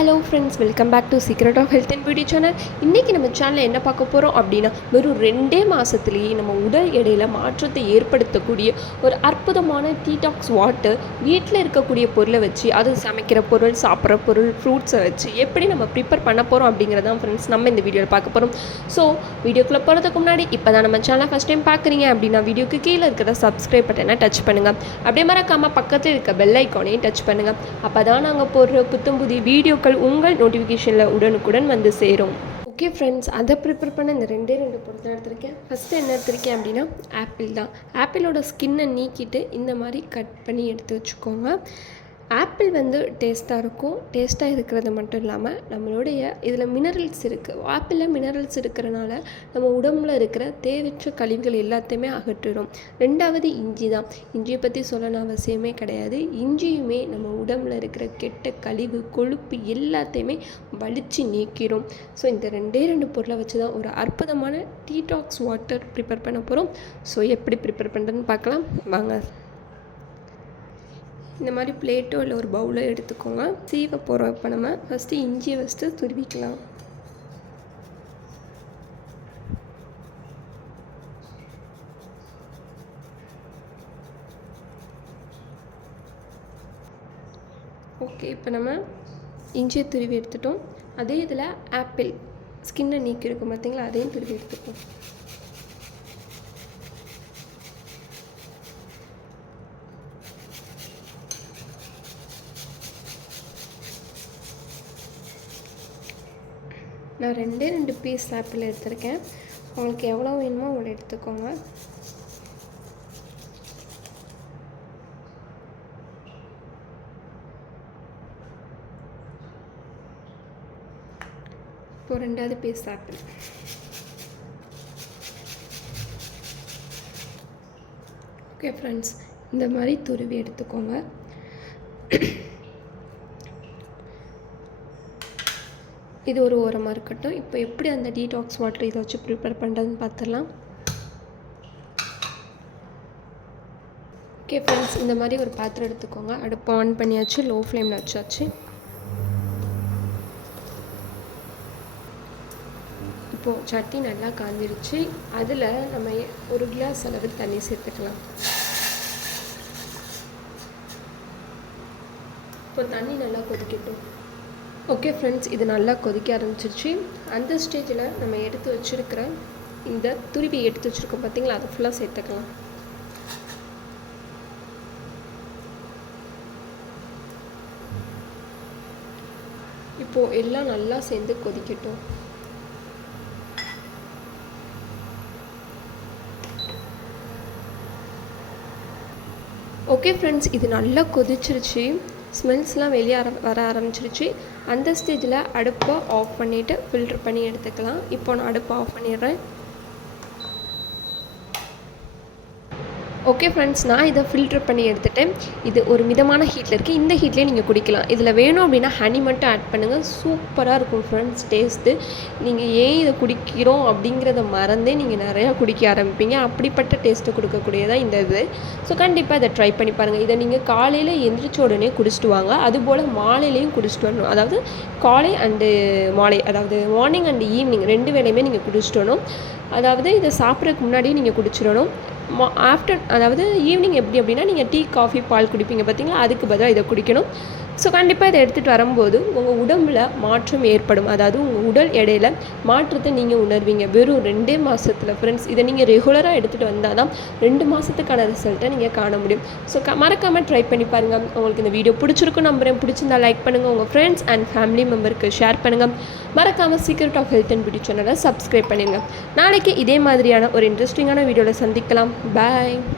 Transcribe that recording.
Hello friends welcome back to secret of health and beauty channel இன்றைக்கி நம்ம சேனலில் என்ன பார்க்க போகிறோம் அப்படின்னா வெறும் ரெண்டே மாதத்துலேயே நம்ம உடல் எடையில் மாற்றத்தை ஏற்படுத்தக்கூடிய ஒரு அற்புதமான டீடாக்ஸ் வாட்டர் வீட்டில் இருக்கக்கூடிய பொருளை வச்சு அது சமைக்கிற பொருள் சாப்பிட்ற பொருள் ஃப்ரூட்ஸை வச்சு எப்படி நம்ம ப்ரிப்பேர் பண்ண போகிறோம் அப்படிங்கிறதான் ஃப்ரெண்ட்ஸ் நம்ம இந்த வீடியோவில் பார்க்க போகிறோம் ஸோ வீடியோக்குள்ளே போகிறதுக்கு முன்னாடி இப்போ தான் நம்ம சேனலை ஃபஸ்ட் டைம் பார்க்குறீங்க அப்படின்னா வீடியோக்கு கீழே இருக்கிற சப்ஸ்கிரைப் பட்டனை டச் பண்ணுங்கள் அப்படியே மறக்காமல் பக்கத்தில் இருக்க பெல் ஐக்கானையும் டச் பண்ணுங்கள் அப்போ தான் நாங்கள் போடுற புத்தம் புதிய வீடியோக்கள் உங்கள் நோட்டிஃபிகேஷனில் உடனுக்குடன் வந்து சேரும். ஓகே ஃப்ரெண்ட்ஸ் அதை ப்ரிப்பேர் பண்ண இந்த ரெண்டே ரெண்டு பொருள் தான் எடுத்திருக்கேன். ஃபஸ்ட்டு என்ன எடுத்திருக்கேன் அப்படின்னா ஆப்பிள் தான். ஆப்பிளோட ஸ்கின்னை நீக்கிட்டு இந்த மாதிரி கட் பண்ணி எடுத்து வச்சுக்கோங்க. ஆப்பிள் வந்து டேஸ்ட்டாக இருக்கும். டேஸ்ட்டாக இருக்கிறது மட்டும் இல்லாமல் நம்மளுடைய இதில் மினரல்ஸ் இருக்குது ஆப்பிளில் மினரல்ஸ் இருக்கிறனால நம்ம உடம்புல இருக்கிற தேவையற்ற கழிவுகள் எல்லாத்தையுமே அகற்றிடும். ரெண்டாவது இஞ்சி தான். இஞ்சியை பற்றி சொல்லணும் அவசியமே கிடையாது. இஞ்சியுமே நம்ம உடம்புல இருக்கிற கெட்ட கழிவு கொழுப்பு எல்லாத்தையுமே வலிச்சு நீக்கிடும் ஸோ இந்த ரெண்டே ரெண்டு பொருளை வச்சு தான் ஒரு அற்புதமான டீடாக்ஸ் வாட்டர் ப்ரிப்பேர் பண்ண போகிறோம் ஸோ எப்படி ப்ரிப்பேர் பண்ணுறதுன்னு பார்க்கலாம். வாங்க. இந்த மாதிரி பிளேட்டோ இல்லை ஒரு பவுலோ எடுத்துக்கோங்க. சீவ போகிறோம் இப்போ நம்ம ஃபஸ்ட்டு இஞ்சியை ஃபஸ்ட்டு துருவிக்கலாம். ஓகே இப்போ நம்ம இஞ்சியை துருவி எடுத்துட்டோம். அதே இதில் ஆப்பிள். ஸ்கின்னை நீக்கிருக்கும் பார்த்தீங்களா? அதையும் துருவி எடுத்துக்கோம். நான் ரெண்டே ரெண்டு பீஸ் ஆப்பிள் எடுத்திருக்கேன். உங்களுக்கு எவ்வளோ வேணுமோ அவ்வளோ எடுத்துக்கோங்க. இப்போ ரெண்டாவது பீஸ் ஆப்பிள் ஓகே ஃப்ரெண்ட்ஸ் இந்த மாதிரி துருவி எடுத்துக்கோங்க. இது ஒரு ஓரமாக இருக்கட்டும். இப்போ எப்படி அந்த டீடாக்ஸ் வாட்டர் இதை வச்சு ப்ரிப்பேர் பண்ணுறதுன்னு பார்த்துடலாம். ஓகே ஃப்ரெண்ட்ஸ் இந்த மாதிரி ஒரு பாத்திரம் எடுத்துக்கோங்க. அடுப்பு ஆன் பண்ணியாச்சு லோ ஃப்ளேமில் வச்சாச்சு. இப்போது சட்டி நல்லா காஞ்சிருச்சு. அதில் நம்ம ஒரு கிளாஸ் அளவு தண்ணி சேர்த்துக்கலாம். இப்போ தண்ணி நல்லா கொதிக்கட்டும். ஓகே ஃப்ரெண்ட்ஸ் இது நல்லா கொதிக்க ஆரம்பிச்சிருச்சு. அந்த ஸ்டேஜில் நம்ம எடுத்து வச்சுருக்கிற இந்த துருவி எடுத்து வச்சுருக்கோம் பார்த்தீங்களா அதை ஃபுல்லாக சேர்த்துக்கலாம். இப்போது எல்லாம் நல்லா சேர்ந்து கொதிக்கட்டும். ஓகே ஃப்ரெண்ட்ஸ் இது நல்லா கொதிச்சிருச்சு. ஸ்மெல்ஸ்லாம் வெளியே ஆர வர ஆரம்பிச்சிருச்சு. அந்த ஸ்டேஜில் அடுப்பை ஆஃப் பண்ணிவிட்டு ஃபில்ட்ரு பண்ணி எடுத்துக்கலாம். இப்போ நான் அடுப்பை ஆஃப் பண்ணிடுறேன். ஓகே ஃப்ரெண்ட்ஸ் நான் இதை ஃபில்டர் பண்ணி எடுத்துட்டேன். இது ஒரு மிதமான ஹீட்டில் இருக்குது இந்த ஹீட்லேயே நீங்கள் குடிக்கலாம். இதில் வேணும் அப்படின்னா ஹனி மட்டும் ஆட் பண்ணுங்கள் சூப்பராக இருக்கும் ஃப்ரெண்ட்ஸ் டேஸ்ட்டு நீங்கள் ஏன் இதை குடிக்கிறோம் அப்படிங்கிறத மறந்தே நீங்கள் நிறையா குடிக்க ஆரம்பிப்பீங்க. அப்படிப்பட்ட டேஸ்ட்டு கொடுக்கக்கூடியதான் இந்த இது. ஸோ கண்டிப்பாக இதை ட்ரை பண்ணி பாருங்கள் இதை நீங்கள் காலையில் எந்திரிச்ச உடனே குடிச்சிட்டு வாங்க. அதுபோல் மாலையிலையும் குடிச்சிட்டு வரணும். அதாவது காலை அண்டு மாலை அதாவது மார்னிங் அண்டு ஈவினிங் ரெண்டு வேலையுமே நீங்கள் குடிச்சிட்டு வரணும். அதாவது இதை சாப்பிட்றதுக்கு முன்னாடியே நீங்கள் குடிச்சிடணும். ஆஃப்டர் அதாவது ஈவினிங் எப்படி அப்படின்னா நீங்கள் டீ காஃபி பால் குடிப்பீங்க பார்த்தீங்களா அதுக்கு பதிலாக இதை குடிக்கணும். ஸோ கண்டிப்பாக இதை எடுத்துகிட்டு வரும்போது உங்கள் உடம்பில் மாற்றம் ஏற்படும். அதாவது உங்கள் உடல் எடையில் மாற்றத்தை நீங்கள் உணர்வீங்க. வெறும் ரெண்டே மாதத்தில் ஃப்ரெண்ட்ஸ் இதை நீங்கள் ரெகுலராக எடுத்துகிட்டு வந்தால் தான் ரெண்டு மாதத்துக்கான ரிசல்ட்டை நீங்கள் காண முடியும். ஸோ க மறக்காமல் ட்ரை பண்ணி பாருங்கள் உங்களுக்கு இந்த வீடியோ பிடிச்சிருக்கும் நம்புறேன். பிடிச்சிருந்தா லைக் பண்ணுங்கள் உங்கள் ஃப்ரெண்ட்ஸ் அண்ட் ஃபேமிலி மெம்பருக்கு ஷேர் பண்ணுங்கள் மறக்காமல் secret of health and beauty சேனலை சப்ஸ்கிரைப் பண்ணிடுங்க நாளைக்கு இதே மாதிரியான ஒரு இன்ட்ரெஸ்டிங்கான வீடியோவில் சந்திக்கலாம். Bye.